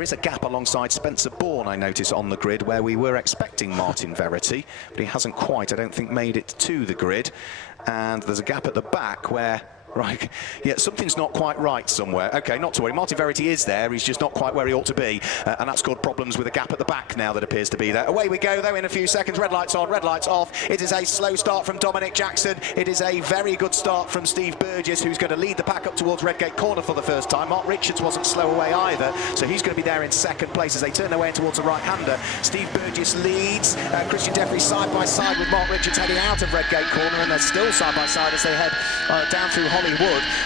There is a gap alongside Spencer Bourne, I notice, on the grid, where we were expecting Martin Verity, but he hasn't quite, I don't think, made it to the grid. And there's a gap at the back where... Right, yeah, something's not quite right somewhere. OK, not to worry, Martin Verity is there, he's just not quite where he ought to be, and that's caused problems with a gap at the back now that appears to be there. Away we go, though, in a few seconds. Red lights on, red lights off. It is a slow start from Dominic Jackson. It is a very good start from Steve Burgess, who's going to lead the pack up towards Redgate Corner for the first time. Mark Richards wasn't slow away either, so he's going to be there in second place as they turn their way in towards the right-hander. Steve Burgess leads. Christian Jeffrey side by side with Mark Richards heading out of Redgate Corner, and they're still side by side as they head down through Hollywood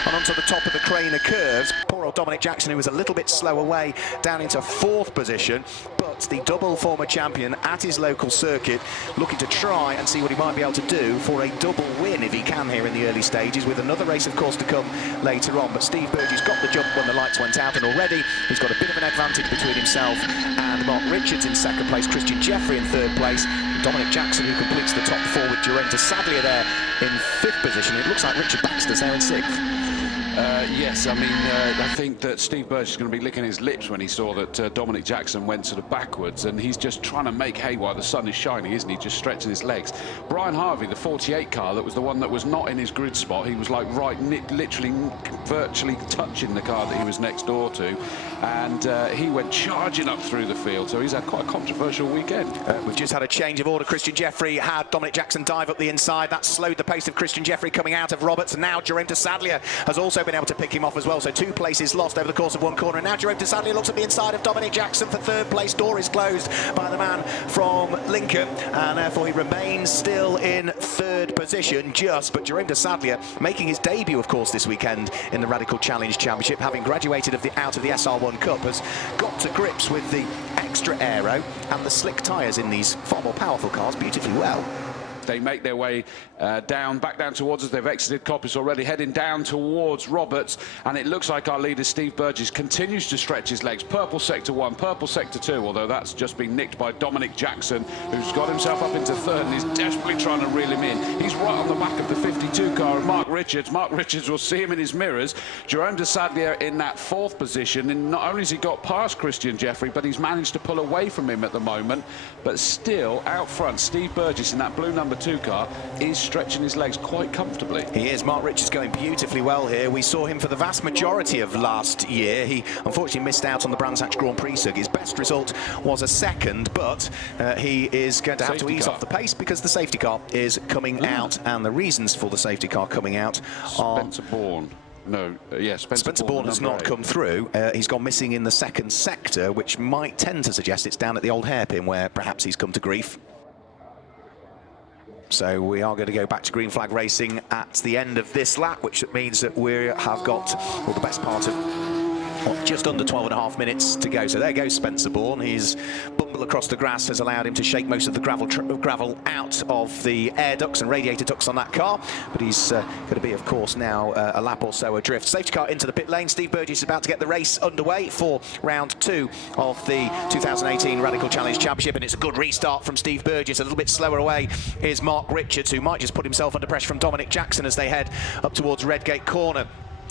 and onto the top of the Craner curves. Poor old Dominic Jackson, who was a little bit slow away, down into fourth position, but the double former champion at his local circuit looking to try and see what he might be able to do for a double win if he can here in the early stages, with another race of course to come later on. But Steve Burgess got the jump when the lights went out, and already he's got a bit of an advantage between himself and Mark Richards in second place, Christian Jeffrey in third place, Dominic Jackson, who completes the top four with Jerome Sadlier there in fifth position. It looks like Richard Baxter's there in sixth. Yes, I mean, I think that Steve Burgess is going to be licking his lips when he saw that Dominic Jackson went sort of backwards, and he's just trying to make hay while the sun is shining, isn't he? Just stretching his legs. Brian Harvey, the 48 car, that was the one that was not in his grid spot. He was like literally virtually touching the car that he was next door to, and he went charging up through the field, so he's had quite a controversial weekend. We've just had a change of order. Christian Jeffrey had Dominic Jackson dive up the inside. That slowed the pace of Christian Jeffrey coming out of Roberts, and now Jerome Sadlier has also been able to pick him off as well, so 2 places lost over the course of one corner. And now Jerome Sadlier looks at the inside of Dominic Jackson for third place. Door is closed by the man from Lincoln, and therefore he remains still in third position just. But Jerome Sadlier making his debut, of course, this weekend in the Radical Challenge Championship, having graduated out of the SR1 Cup, has got to grips with the extra aero and the slick tyres in these far more powerful cars beautifully well. They make their way back down towards us. They've exited Coppice already, heading down towards Roberts, and it looks like our leader Steve Burgess continues to stretch his legs. Purple sector 1, purple sector 2, although that's just been nicked by Dominic Jackson, who's got himself up into third and is desperately trying to reel him in. He's right on the back of the 52 car of Mark Richards. Mark Richards will see him in his mirrors. Jerome Sadlier in that fourth position, and not only has he got past Christian Jeffrey, but he's managed to pull away from him at the moment. But still out front, Steve Burgess in that blue number 2 car is stretching his legs quite comfortably. He is. Mark Richards going beautifully well here. We saw him for the vast majority of last year. He unfortunately missed out on the Brands Hatch Grand Prix circuit. His best result was a second, but he is going to have to ease off the pace because the safety car is coming out, and the reasons for the safety car coming out are... Spencer Bourne. No, yes, Spencer Bourne has not come through. He's gone missing in the second sector, which might tend to suggest it's down at the old hairpin where perhaps he's come to grief. So we are going to go back to green flag racing at the end of this lap, which means that we have got the best part of just under 12.5 minutes to go. So there goes Spencer Bourne. His bumble across the grass has allowed him to shake most of the gravel out of the air ducts and radiator ducts on that car, but he's going to be, of course, now a lap or so adrift. Safety car into the pit lane. Steve Burgess is about to get the race underway for round 2 of the 2018 Radical Challenge Championship, and it's a good restart from Steve Burgess. A little bit slower away is Mark Richards, who might just put himself under pressure from Dominic Jackson as they head up towards Redgate Corner.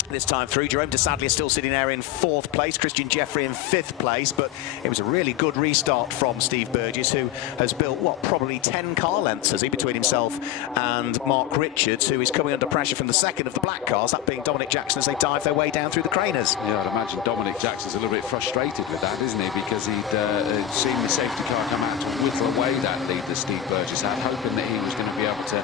This time through, Jerome Sadlier still sitting there in 4th place, Christian Jeffrey in 5th place, but it was a really good restart from Steve Burgess, who has built, what, probably 10 car lengths, has he, between himself and Mark Richards, who is coming under pressure from the second of the black cars, that being Dominic Jackson, as they dive their way down through the Craners. Yeah, I'd imagine Dominic Jackson's a little bit frustrated with that, isn't he, because he'd seen the safety car come out to whittle away that lead that Steve Burgess had, hoping that he was going to be able to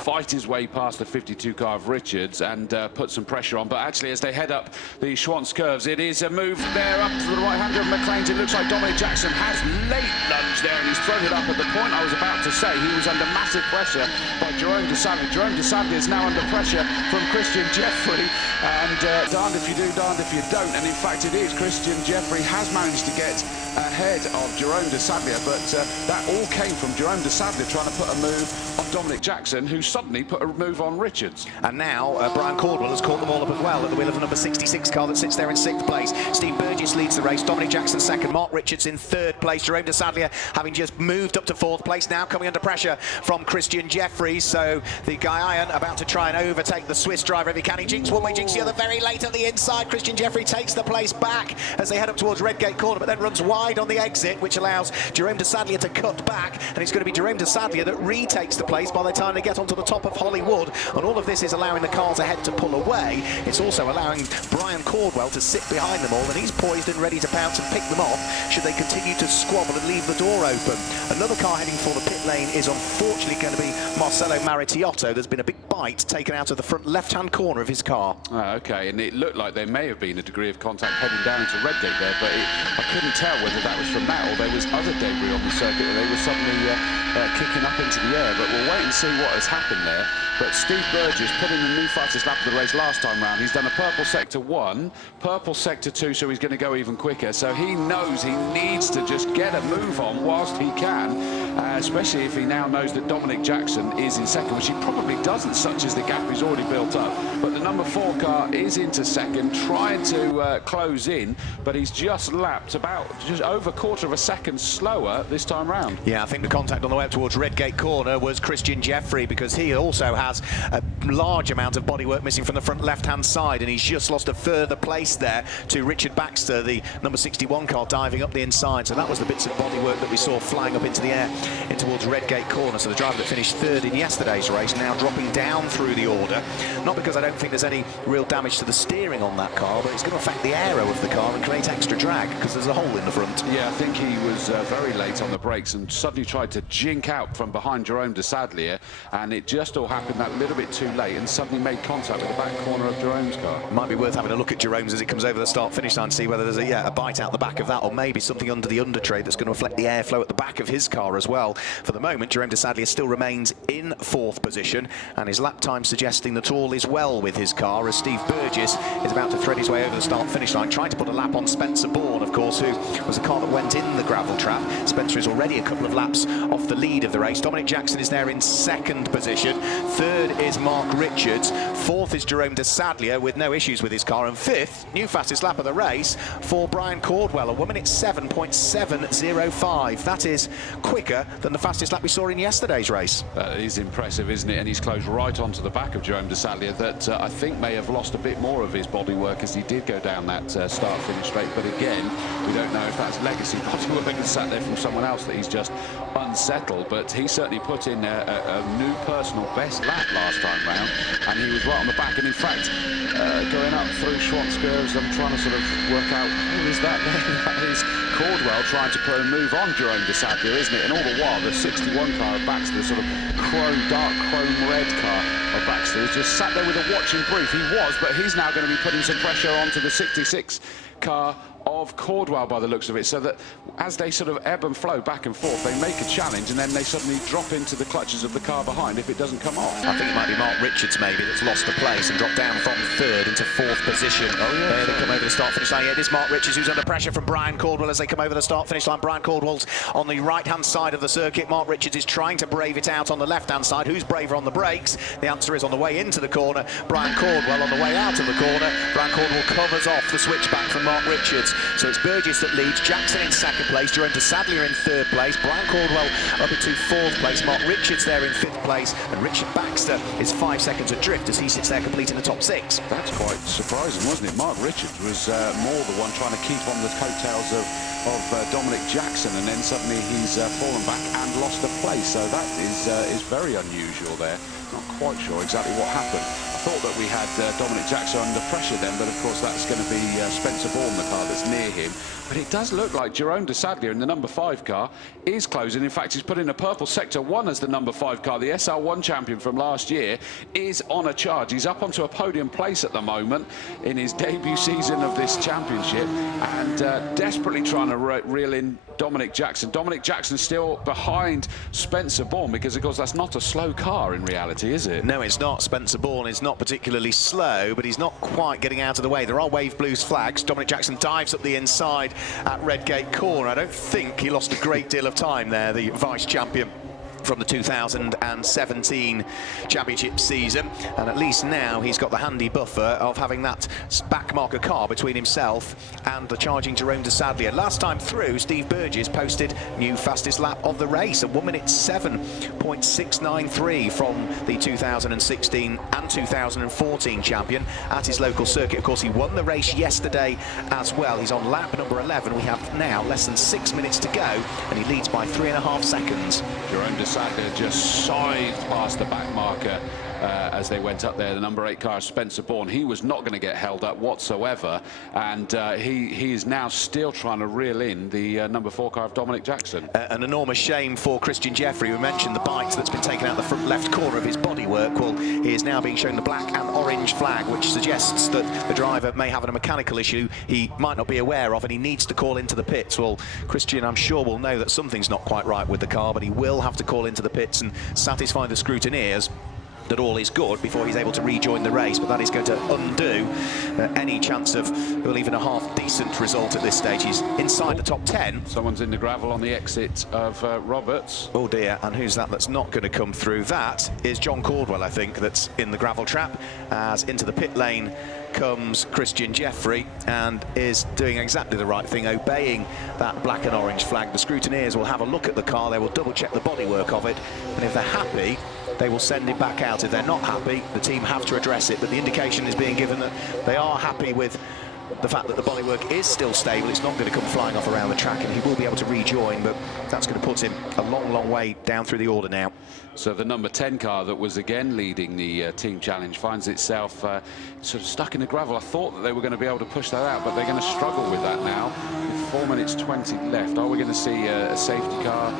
fight his way past the 52 car of Richards and put some pressure on. But actually, as they head up the Schwantz curves, it is a move there up to the right-hander of McLean's. It looks like Dominic Jackson has late lunged there, and he's thrown it up at the point I was about to say. He was under massive pressure by Jerome Sadlier. Jerome Sadlier is now under pressure from Christian Jeffrey, and darned if you do, darned if you don't. And in fact, it is. Christian Jeffrey has managed to get ahead of Jerome de Sadlier, but that all came from Jerome de Sadlier trying to put a move on Dominic Jackson, who suddenly put a move on Richards. And now Brian Caldwell has caught them all up as well at the wheel of the number 66 car that sits there in 6th place. Steve Burgess leads the race, Dominic Jackson second, Mark Richards in 3rd place. Jerome de Sadlier having just moved up to 4th place, now coming under pressure from Christian Jeffries. So the Guyana about to try and overtake the Swiss driver if he can. He jinks one way, jinks the other, very late at the inside. Christian Jeffries takes the place back as they head up towards Redgate Corner, but then runs wide on the exit, which allows Jerome de Sadlier to cut back, and it's going to be Jerome de Sadlier that retakes the place by the time they get onto the top of Hollywood. And all of this is allowing the cars ahead to pull away. It's also allowing Brian Caldwell to sit behind them all, and he's poised and ready to pounce and pick them off should they continue to squabble and leave the door open. Another car heading for the pit lane is unfortunately going to be Marcelo Marittiotto. There's been a big bite taken out of the front left-hand corner of his car. OK, and it looked like there may have been a degree of contact heading down into Redgate there, but I couldn't tell whether that was from that or there was other debris on the circuit that they were suddenly kicking up into the air. But we'll wait and see what has happened there. But Steve Burgess put in the new fastest lap of the race last time round. He's done a purple sector 1, purple sector 2, so he's going to go even quicker. So he knows he needs to just get a move on whilst he can, especially if he now knows that Dominic Jackson is in second, which he probably doesn't, such as the gap he's already built up. But the number 4 car is into second, trying to close in, but he's just lapped about just over a quarter of a second slower this time round. Yeah, I think the contact on the way up towards Redgate Corner was Christian Jeffrey, because he also has a large amount of bodywork missing from the front left-hand side, and he's just lost a further place there to Richard Baxter, the number 61 car, diving up the inside. So that was the bits of bodywork that we saw flying up into the air in towards Redgate Corner. So the driver that finished 3rd in yesterday's race now dropping down through the order. Not because I don't think there's any real damage to the steering on that car, but it's going to affect the aero of the car and create extra drag because there's a hole in the front. Yeah, I think he was very late on the brakes and suddenly tried to jink out from behind Jerome de Sadlier, and it just all happened that little bit too late and suddenly made contact with the back corner of Jerome's car. It might be worth having a look at Jerome's as it comes over the start-finish line, see whether there's a bite out the back of that, or maybe something under the under tray that's going to reflect the airflow at the back of his car as well. For the moment, Jerome de Sadlier still remains in 4th position, and his lap time suggesting that all is well with his car, as Steve Burgess is about to thread his way over the start-finish line, trying to put a lap on Spencer Bourne, of course, who was the car that went in the gravel trap. Spencer is already a couple of laps off the lead of the race. Dominic Jackson is there in 2nd position. 3rd is Mark Richards. 4th is Jerome de Sadlier with no issues with his car. And 5th, new fastest lap of the race for Brian Caldwell, a 1:07.705. That is quicker than the fastest lap we saw in yesterday's race. That is impressive, isn't it? And he's closed right onto the back of Jerome de Sadlier that I think may have lost a bit more of his bodywork as he did go down that start-finish straight. But again, we don't know if that's legacy bodywork and sat there from someone else that he's just unsettled. But he certainly put in a new personal best lap last time round, and he was right on the back. And in fact, going up through Schwanzger's, I'm trying to sort of work out who is that there. That is Caldwell trying to put a move on Jerome de Sadlier, isn't it? And all the while, the 61 car of Baxter, the sort of dark chrome red car of Baxter, is just sat there with a watching brief. He was, but he's now going to be putting some pressure onto the 66 car of Caldwell by the looks of it, so that as they sort of ebb and flow back and forth, they make a challenge and then they suddenly drop into the clutches of the car behind if it doesn't come off. I think it might be Mark Richards maybe that's lost the place and dropped down from 3rd into 4th position. Oh yeah, there they come over the start-finish line. Yeah, it is Mark Richards who's under pressure from Brian Caldwell as they come over the start-finish line. Brian Caldwell's on the right-hand side of the circuit. Mark Richards is trying to brave it out on the left-hand side. Who's braver on the brakes? The answer is on the way into the corner, Brian Caldwell. On the way out of the corner, Brian Caldwell covers off the switchback from Mark Richards. So it's Burgess that leads, Jackson in 2nd place, Jerome de Sadlier in 3rd place, Brian Caldwell up into 4th place, Mark Richards there in 5th place, and Richard Baxter is 5 seconds adrift as he sits there completing the top 6. That's quite surprising, wasn't it? Mark Richards was more the one trying to keep on the coattails of Dominic Jackson, and then suddenly he's fallen back and lost a place. So that is very unusual there. Not quite sure exactly what happened. I thought that we had Dominic Jackson under pressure then, but of course that's going to be Spencer Bourne, the car that's near him. But it does look like Jerome de Sadlier in the number 5 car is closing. In fact, he's put in a purple sector 1 as the number 5 car. The SR1 champion from last year is on a charge. He's up onto a podium place at the moment in his debut season of this championship, and desperately trying to reel in Dominic Jackson. Dominic Jackson still behind Spencer Bourne, because of course that's not a slow car in reality, is it? No, it's not. Spencer Bourne is not not particularly slow, but he's not quite getting out of the way. There are wave blues flags. Dominic Jackson dives up the inside at Redgate corner. I don't think he lost a great deal of time there, the vice-champion from the 2017 championship season, and at least now he's got the handy buffer of having that back marker car between himself and the charging Jerome de Sadlier. Last time through, Steve Burgess posted new fastest lap of the race, a 1:07.693 from the 2016 and 2014 champion at his local circuit. Of course, he won the race yesterday as well. He's on lap number 11. We have now less than 6 minutes to go, and he leads by 3.5 seconds. Jerome de Sadlier just scythed past the back marker as they went up there. The number 8 car, Spencer Bourne, he was not going to get held up whatsoever, and he is now still trying to reel in the number 4 car of Dominic Jackson. An enormous shame for Christian Jeffrey. We mentioned the bite that's been taken out the front left corner of his bodywork. Well, he is now being shown the black and orange flag, which suggests that the driver may have a mechanical issue he might not be aware of, and he needs to call into the pits. Well, Christian, I'm sure, will know that something's not quite right with the car, but he will have to call into the pits and satisfy the scrutineers that all is good before he's able to rejoin the race. But that is going to undo any chance of, well, even a half-decent result at this stage. He's inside the top 10. Someone's in the gravel on the exit of Roberts. Oh dear, and who's that that's not going to come through? That is John Caldwell, I think, that's in the gravel trap, as into the pit lane comes Christian Jeffrey, and is doing exactly the right thing, obeying that black and orange flag. The scrutineers will have a look at the car, they will double check the bodywork of it, and if they're happy, they will send it back out. If they're not happy, the team have to address it, but the indication is being given that they are happy with the fact that the bodywork is still stable. It's not going to come flying off around the track, and he will be able to rejoin, but that's going to put him a long, long way down through the order now. So the number 10 car that was again leading the team challenge finds itself sort of stuck in the gravel. I thought that they were going to be able to push that out, but they're going to struggle with that now. With 4 minutes 20 left, are we going to see a safety car?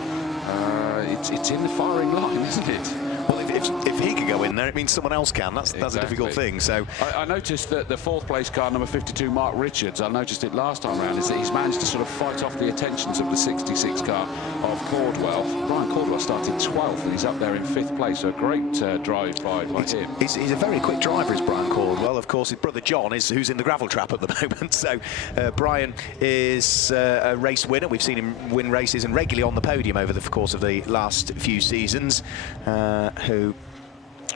It's in the firing line, isn't it? Well, if he can go in there, it means someone else can. That's Exactly. a difficult thing. So I noticed that the 4th place car, number 52, Mark Richards, I noticed it last time around, is that he's managed to sort of fight off the attentions of the 66 car of Caldwell. Brian Caldwell started 12th, and he's up there in 5th place. So a great drive by him. He's a very quick driver, is Brian Caldwell. Of course, his brother John is who's in the gravel trap at the moment. So Brian is a race winner. We've seen him win races and regularly on the podium over the course of the last few seasons. Who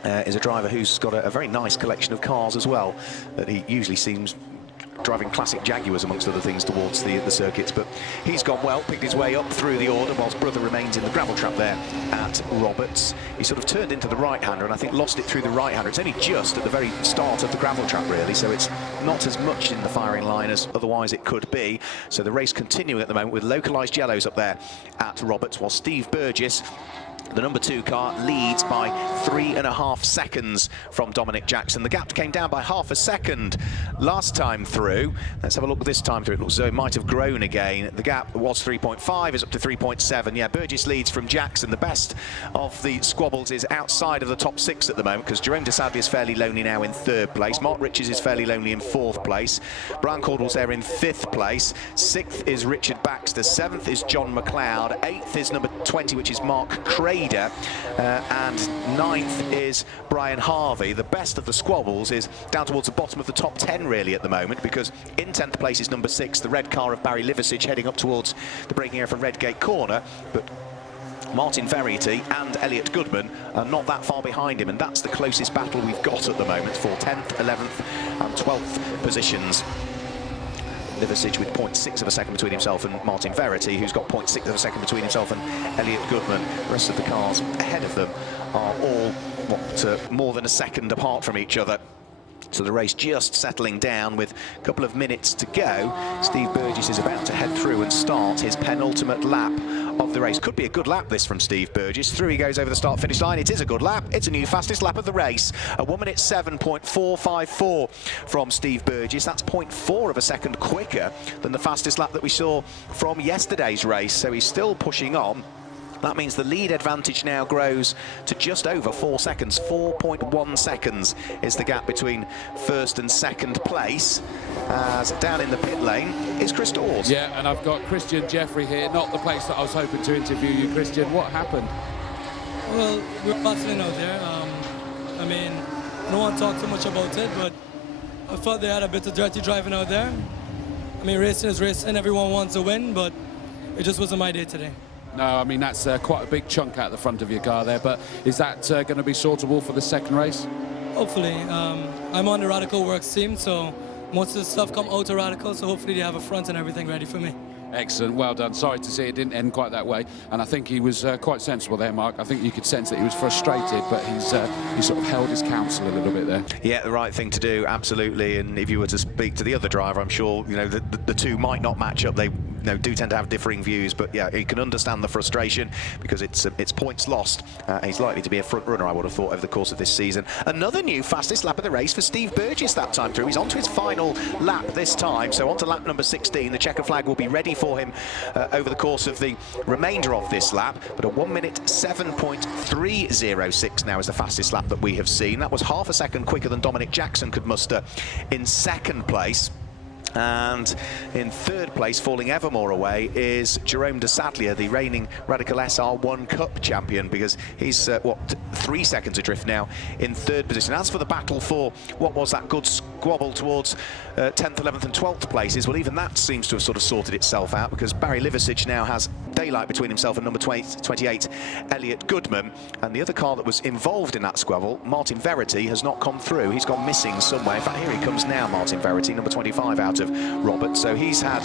is a driver who's got a very nice collection of cars as well, that he usually seems driving classic Jaguars amongst other things towards the circuits, but he's gone well, picked his way up through the order whilst brother remains in the gravel trap there at Roberts. He sort of turned into the right-hander and I think lost it through the right-hander. It's only just at the very start of the gravel trap really, so it's not as much in the firing line as otherwise it could be. So the race continuing at the moment with localised yellows up there at Roberts, while Steve Burgess, the number 2 car, leads by 3.5 seconds from Dominic Jackson. The gap came down by half a second last time through. Let's have a look this time through. It looks as though it might have grown again. The gap was 3.5, is up to 3.7. Yeah, Burgess leads from Jackson. The best of the squabbles is outside of the top 6 at the moment, because Jerome de Sadlier is fairly lonely now in 3rd place. Mark Richards is fairly lonely in 4th place. Brian Caldwell's there in 5th place. 6th is Richard Baxter. 7th is John McLeod. 8th is number 20, which is Mark Crader. And 9th is Brian Harvey. The best of the squabbles is down towards the bottom of the top 10 really at the moment, because in 10th place is number 6, the red car of Barry Liversidge, heading up towards the braking area from Redgate corner, but Martin Verity and Elliot Goodman are not that far behind him, and that's the closest battle we've got at the moment for 10th, 11th and 12th positions. Liversidge with 0.6 of a second between himself and Martin Verity, who's got 0.6 of a second between himself and Elliot Goodman. The rest of the cars ahead of them are all more than a second apart from each other. So the race just settling down with a couple of minutes to go. Steve Burgess is about to head through and start his penultimate lap of the race. Could be a good lap this from Steve Burgess. Through he goes over the start-finish line. It is a good lap. It's a new fastest lap of the race. A 1:07.454 from Steve Burgess. That's 0.4 of a second quicker than the fastest lap that we saw from yesterday's race. So he's still pushing on. That means the lead advantage now grows to just over 4 seconds. 4.1 seconds is the gap between 1st and 2nd place. As down in the pit lane is Chris Dawes. Yeah, and I've got Christian Jeffrey here, not the place that I was hoping to interview you, Christian. What happened? Well, we were battling out there. I mean, I don't want to talk too much about it, but I felt they had a bit of dirty driving out there. I mean, racing is racing. Everyone wants a win, but it just wasn't my day today. No, I mean, that's quite a big chunk out the front of your car there, but is that going to be sortable for the second race? Hopefully. I'm on the Radical Works team, so most of the stuff come out of Radical, so hopefully they have a front and everything ready for me. Excellent, well done. Sorry to see it didn't end quite that way, and I think he was quite sensible there, Mark. I think you could sense that he was frustrated, but he sort of held his counsel a little bit there. Yeah, the right thing to do, absolutely. And if you were to speak to the other driver, I'm sure the two might not match up. They do tend to have differing views, but yeah, you can understand the frustration because it's points lost. He's likely to be a front runner, I would have thought, over the course of this season. Another new fastest lap of the race for Steve Burgess that time through. He's on to his final lap this time, so on to lap number 16. The checker flag will be ready for him over the course of the remainder of this lap, but a 1 minute 7.306 now is the fastest lap that we have seen. That was half a second quicker than Dominic Jackson could muster in second place. And in third place, falling ever more away, is Jerome de Sadlier, the reigning Radical SR1 Cup champion, because he's, 3 seconds adrift now in third position. As for the battle for what was that good squabble towards 10th, 11th and 12th places, well, even that seems to have sort of sorted itself out, because Barry Liversidge now has daylight between himself and number 28, Elliot Goodman, and the other car that was involved in that squabble, Martin Verity, has not come through. He's gone missing somewhere. In fact, here he comes now, Martin Verity, number 25 out of Robert. So he's had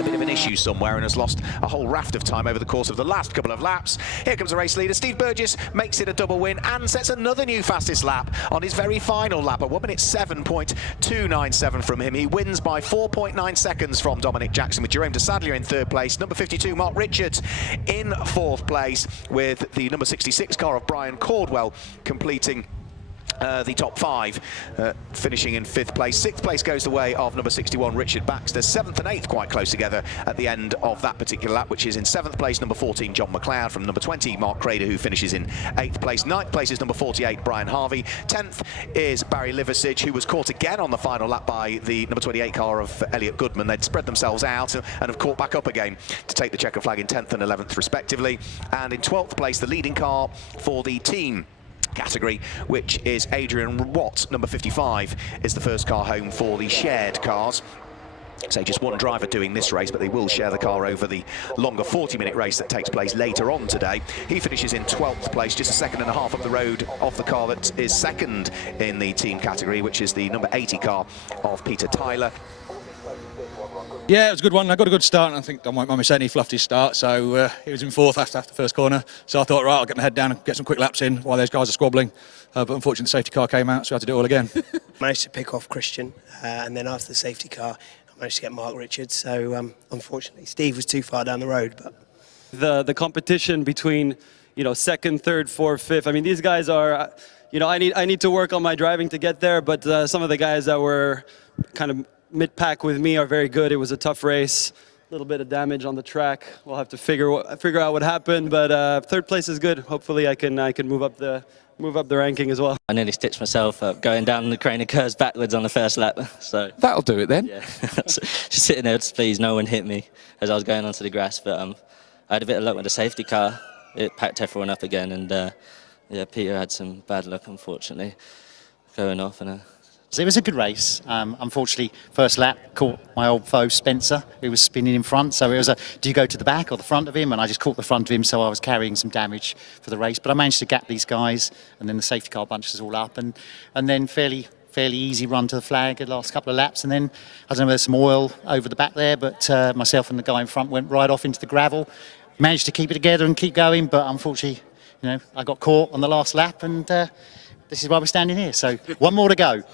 a bit of an issue somewhere and has lost a whole raft of time over the course of the last couple of laps. Here comes the race leader. Steve Burgess makes it a double win and sets another new fastest lap on his very final lap. A 1 minute 7.297 from him. He wins by 4.9 seconds from Dominic Jackson, with Jerome de Sadlier in third place. Number 52, Mark Richards, in fourth place, with the number 66 car of Brian Caldwell completing the top five, finishing in fifth place. Sixth place goes the way of number 61, Richard Baxter. Seventh and eighth quite close together at the end of that particular lap, which is in seventh place, number 14, John McLeod, from number 20, Mark Crader, who finishes in eighth place. Ninth place is number 48, Brian Harvey. 10th is Barry Liversidge, who was caught again on the final lap by the number 28 car of Elliot Goodman. They'd spread themselves out and have caught back up again to take the checker flag in 10th and 11th respectively. And in 12th place, the leading car for the team category, which is Adrian Watt, number 55, is the first car home for the shared cars. So just one driver doing this race, but they will share the car over the longer 40-minute race that takes place later on today. He finishes in 12th place, just a second and a half up the road of the car that is second in the team category, which is the number 80 car of Peter Tyler. Yeah, it was a good one. I got a good start, and I think my mummy said he fluffed his start, so he was in fourth after the first corner. So I thought, right, I'll get my head down and get some quick laps in while those guys are squabbling. But unfortunately, the safety car came out, so I had to do it all again. Managed to pick off Christian, and then after the safety car, I managed to get Mark Richards. So unfortunately, Steve was too far down the road. But the competition between, second, third, fourth, fifth. I mean, these guys are, I need to work on my driving to get there. But some of the guys that were kind of mid-pack with me are very good. It was a tough race, a little bit of damage on the track. We'll have to figure out what happened, but third place is good. Hopefully I can move up the ranking as well. I nearly stitched myself up going down the crane of curves backwards on the first lap. So That'll do it then. yeah, just sitting there just please no one hit me as I was going onto the grass, but I had a bit of luck with the safety car. It packed everyone up again, and yeah, Peter had some bad luck unfortunately going off, and it was a good race. Unfortunately, first lap, caught my old foe Spencer, who was spinning in front. So it was do you go to the back or the front of him? And I just caught the front of him, so I was carrying some damage for the race. But I managed to gap these guys, and then the safety car bunches us all up. And then fairly easy run to the flag the last couple of laps. And then, I don't know, there's some oil over the back there, but myself and the guy in front went right off into the gravel. Managed to keep it together and keep going, but unfortunately, I got caught on the last lap, and this is why we're standing here. So one more to go.